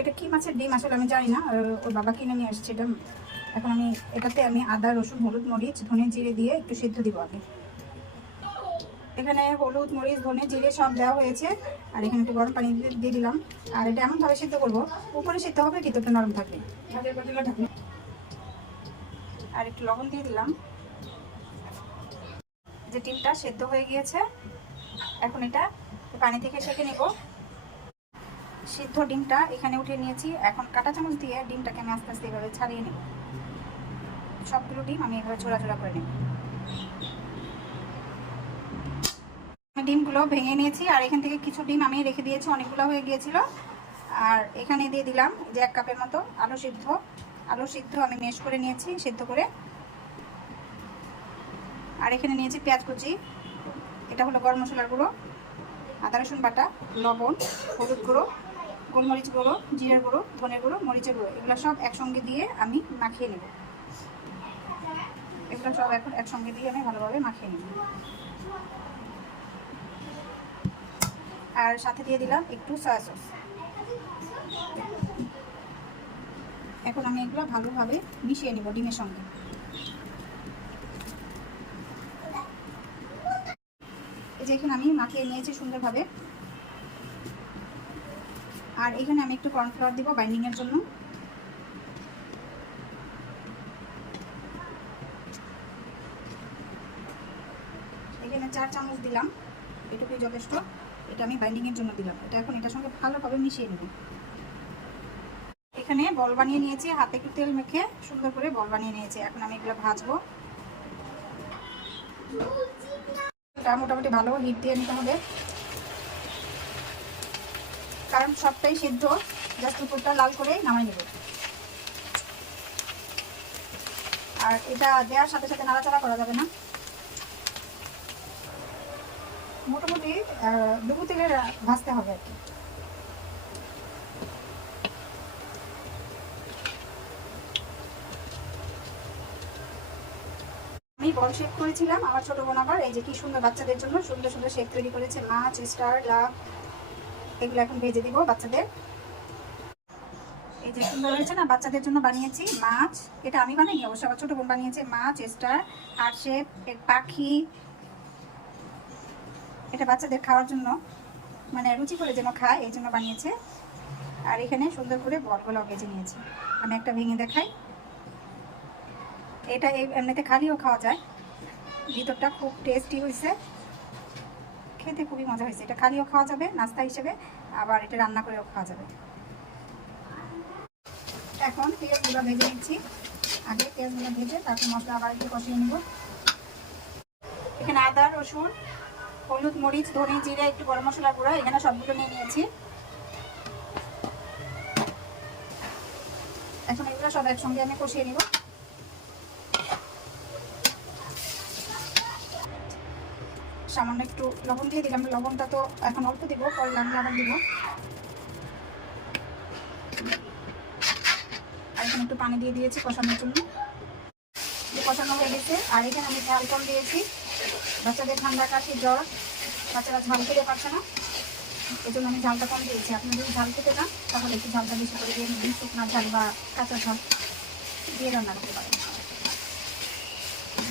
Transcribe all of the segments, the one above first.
এটা কি মাছের ডিম আসলে আমি জানি না, ওর বাবা কিনে নিয়ে আসছে এটা। এখন আমি এটাতে আদা রসুন হলুদ মরিচ ধনে জিরে দিয়ে একটু সিদ্ধ দিব আগে। এখানে হলুদ মরিচ ধনে জিরে সব দেওয়া হয়েছে, আর এখানে একটু গরম পানি দিয়ে দিলাম। আর এটা এমনভাবে সিদ্ধ করবো উপরে সিদ্ধ হবে কিন্তু একটু নরম থাকবে। আর একটু লবণ দিয়ে দিলাম। যে ডিমটা সেদ্ধ হয়ে গিয়েছে, এখন এটা পানি থেকে ছেঁকে নেব। সিদ্ধ ডিমটা এখানে উঠিয়ে নিয়েছি। এখন কাঁটা চামচ দিয়ে ডিমটাকে আমি আস্তে আস্তে এভাবে ছাড়িয়ে নেব। সবগুলো ডিম আমি এভাবে ছোড়া ছোড়া করে নেব। ডিমগুলো ভেঙে নিয়েছি, আর এখান থেকে কিছু ডিম আমি রেখে দিয়েছি, অনেকগুলো হয়ে গিয়েছিল। আর এখানে দিয়ে দিলাম যে 1 কাপের মতো আলু সিদ্ধ আমি মেশ করে নিয়েছি সিদ্ধ করে। আর এখানে নিয়েছি পেঁয়াজ কুচি, এটা হলো গরম মশলার গুঁড়ো, আদা রসুন বাটা, লবণ, হলুদ গুঁড়ো, গোলমরিচ গুঁড়ো, জিরার গুঁড়ো, ধনের গুঁড়ো, মরিচের গুঁড়ো, এগুলো সব একসঙ্গে দিয়ে আমি মাখিয়ে নেব। এগুলো সব এখন একসঙ্গে দিয়ে আমি ভালোভাবে মাখিয়ে নেব। আর সাথে দিয়ে দিলাম একটু সয়া সস। এখন আমি এগুলো ভালোভাবে মিশিয়ে নেব ডিমের সঙ্গে। এই যে এখানে আমি মাখিয়ে নিয়েছি সুন্দরভাবে। আর এখানে আমি একটু কর্নফ্লাওয়ার দিব বাইন্ডিংয়ের জন্য। এখানে 4 চামচ দিলাম, এটুকুই যথেষ্ট। এটা আমি বাইন্ডিংয়ের জন্য দিলাম। এটা এখন এটার সঙ্গে ভালোভাবে মিশিয়ে নেব। এখানে বল বানিয়ে নিয়েছি, হাতে একটু তেল মেখে সুন্দর করে বল বানিয়ে নিয়েছি। এখন আমি এগুলো ভাজবো। এটা মোটামুটি ভালো হিট দিয়ে নিতে হবে, কারণ সবটাই সিদ্ধ। জাস্ট উপরটা লাল করে নামাই নেব। আর এটা দেওয়ার সাথে সাথে নাড়াচাড়া করা যাবে না। মোটামুটি ডুবো তেলে ভাজতে হবে আর কি। আমি বল শেপ করেছিলাম, আমার ছোট বোন আবার এই যে কি সুন্দর বাচ্চাদের জন্য সুন্দর সুন্দর শেপ তৈরি করেছে। মাছ, স্টার, লাভ, এগুলো এখন ভেজে দিব বাচ্চাদের। এই যে সুন্দর হয়েছে না, বাচ্চাদের জন্য বানিয়েছি মাছ। এটা আমি বানাইনি অবশ্য, আমার ছোট বোন বানিয়েছে। মাছ, স্টার, হার্ট শেপ, পাখি। এটা বাচ্চাদের খাওয়ার জন্য, মানে রুচি করে যেন খায় এই জন্য বানিয়েছে। আর এখানে সুন্দর করে বলগুলো ভেজে নিয়েছি। আমি একটা ভেঙে দেখাই। এটা এমনিতে খালিও খাওয়া যায়, ভিতরটা খুব টেস্টি হয়েছে, খেতে খুবই মজা হয়েছে। এটা খালিও খাওয়া যাবে নাস্তা হিসেবে, আবার এটা রান্না করেও খাওয়া যাবে। এখন পেঁয়াজগুলো ভেজে নিচ্ছি। আগে পেঁয়াজগুলো ভেজে তারপর মশলা আবার একটু কষিয়ে নেব। এখানে আদা রসুন হলুদ মরিচ ধনে জিরে একটু গরম মশলা গুঁড়ো এখানে সবগুলো নিয়ে নিয়েছি। এখন এগুলো সব একসঙ্গে আমি কষিয়ে নেব। সামান্য একটু লবণ দিয়ে দিলাম। লবণটা তো এখন অল্প দিব, পরে লাগলে আবার দিব। আর এখানে একটু পানি দিয়ে দিয়েছি কষানোর জন্য। কষানো হয়ে গেছে। আর এখানে আমি ঝাল কম দিয়েছি, বাচ্চাদের ঠান্ডা কাশি জ্বর, বাচ্চারা ঝাল খেতে পারছে না, এই জন্য আমি ঝালটা কম দিয়েছি। আপনি যদি ঝাল খেতে চান তাহলে একটু ঝালটা বেশি করে দিয়ে নিন, শুকনো ঝাল বা কাঁচা ঝাল দিয়ে রান্না করতে পারেন।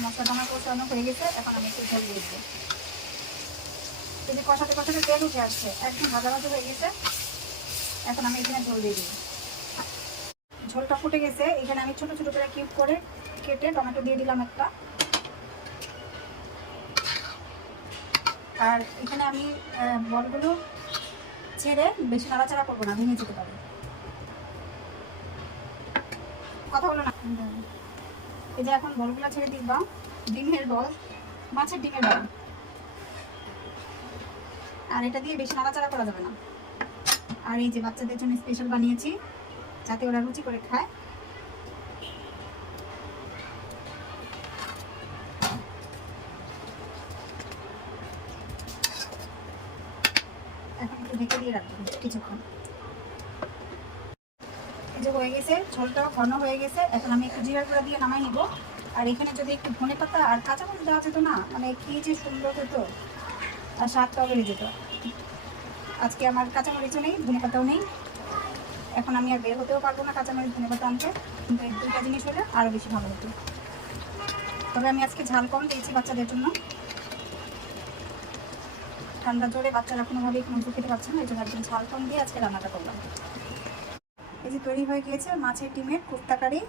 মশলাটা আমার কষানো হয়ে গেছে, এখন আমি একটু ঝোল দিয়ে দেবো। এই যে কষাতে কষাতে তেল উঠে আসছে, একদম ভাজা ভাজা হয়ে গেছে। এখন আমি এখানে ঝোল দিয়ে দিই। ঝোলটা ফুটে গেছে। এখানে আমি ছোট ছোট করে কিউব করে কেটে টমেটো দিয়ে দিলাম একটা। আর এখানে আমি বলগুলো ছেড়ে বেশি নাড়াচাড়া করবো না, ভেঙে যেতে পারে। কথা বলো না। এই যে এখন বলগুলো ছেড়ে দিবা, ডিমের বল, মাছের ডিমের বল। আর এটা দিয়ে বেশি নাড়াচাড়া করা যাবে না। আর এই যে বাচ্চাদের জন্য স্পেশাল বানিয়েছি যাতে ওরা রুচি করে খায়। এখন একটু ঢেকে দিয়ে রাখবো কিছুক্ষণ। এই যে হয়ে গেছে, ঝোলটাও ঘন হয়ে গেছে। এখন আমি একটু জিরার গুঁড়া দিয়ে নামাই নিব। আর এখানে যদি একটু ধনে পাতা আর কাঁচা মরিচ দেওয়া যেত না, মানে কি যে সুন্দর হতো, আর স্বাদটাও বেড়ে যেত। আজকে আমার কাঁচা মরিচও নেই, ধনে পাতাও নেই, এখন আমি আর বের হতেও পারবো না কাঁচামরিচ ধনেপাতা আনতে, কিন্তু এই দুইটা জিনিস হলে আরও বেশি ভালো হতো। তবে আমি আজকে ঝাল কম দিয়েছি বাচ্চাদের জন্য, ঠান্ডা জোরে বাচ্চারা কোনোভাবেই কোনো কিছু খেতে পারছে না, এই জন্য একদম ঝাল কম দিয়ে আজকে রান্নাটা করলাম। এই যে তৈরি হয়ে গিয়েছে মাছের ডিমের কোফতা কারি।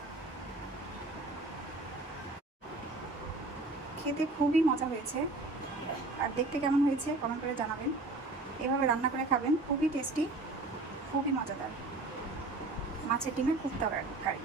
খেতে খুবই মজা হয়েছে, আর দেখতে কেমন হয়েছে কমেন্ট করে জানাবেন। এভাবে রান্না করে খাবেন, খুবই টেস্টি, খুবই মজাদার মাছের ডিমের কোফতা কারি।